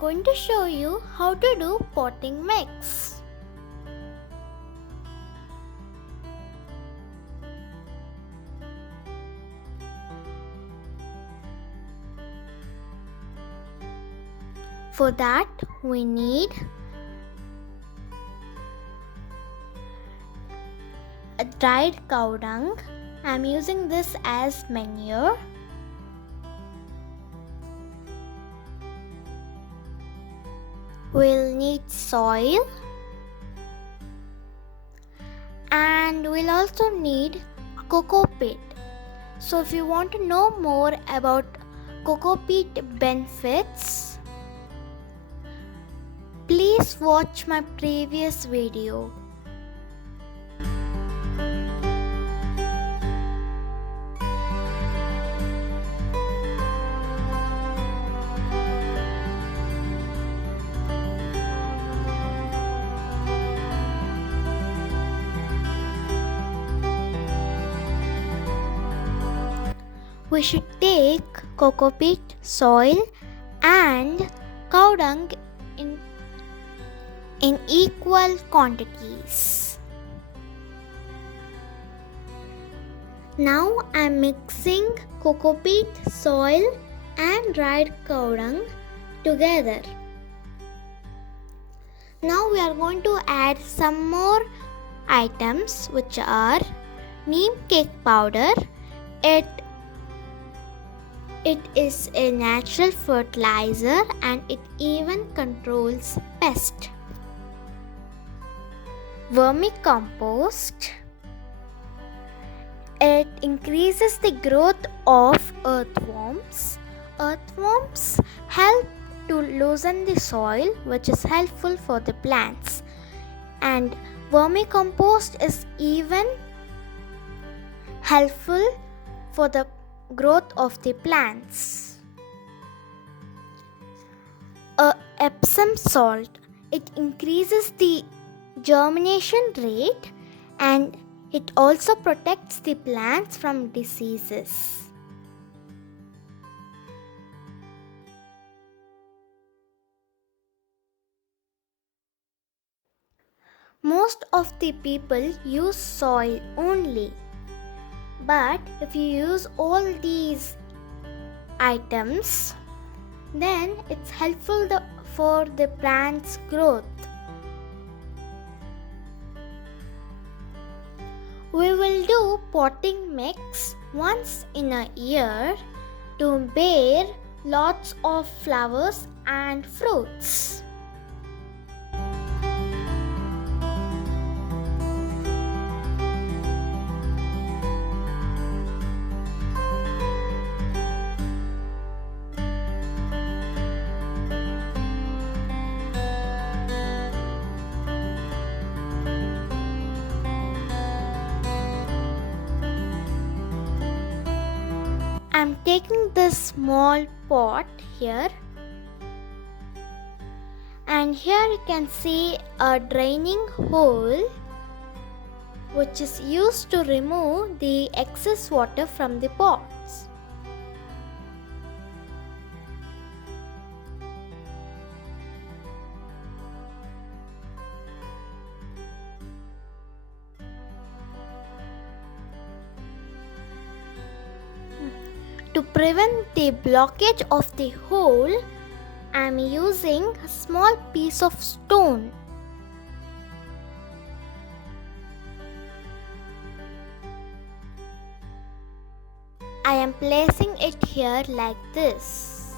going to show you how to do potting mix. For that we need a dried cow dung. I am using this as manure. We'll need soil, and we'll also need cocoa peat. So if you want to know more about cocoa peat benefits, please watch my previous video. We should take cocoa peat, soil and cow dung in equal quantities. Now I am mixing cocoa peat, soil and dried cow dung together. Now we are going to add some more items, which are neem cake powder. It is a natural fertilizer and it even controls pests. Vermicompost. It increases the growth of earthworms. Earthworms help to loosen the soil, which is helpful for the plants. And vermicompost is even helpful for the growth of the plants. Epsom salt. It increases the germination rate and it also protects the plants from diseases. Most of the people use soil only. But if you use all these items, then it's helpful for the plant's growth. We will do potting mix once in a year to bear lots of flowers and fruits. I'm taking this small pot here, and here you can see a draining hole which is used to remove the excess water from the pots. To prevent the blockage of the hole, I am using a small piece of stone. I am placing it here like this.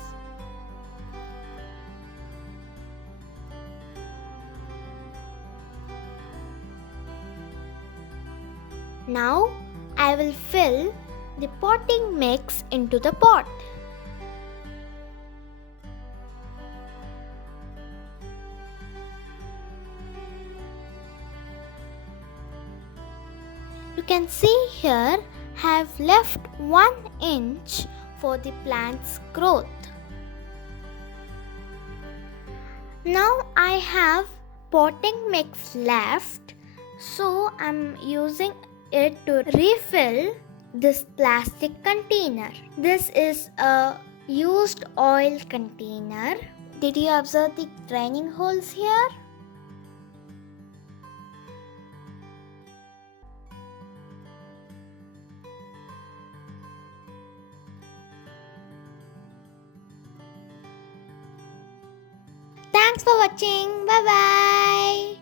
Now I will fill the potting mix into the pot. You can see here I have left 1 inch for the plant's growth. Now I have potting mix left, so I'm using it to refill this plastic container. This is a used oil container. Did you observe the draining holes here? Thanks for watching. Bye bye.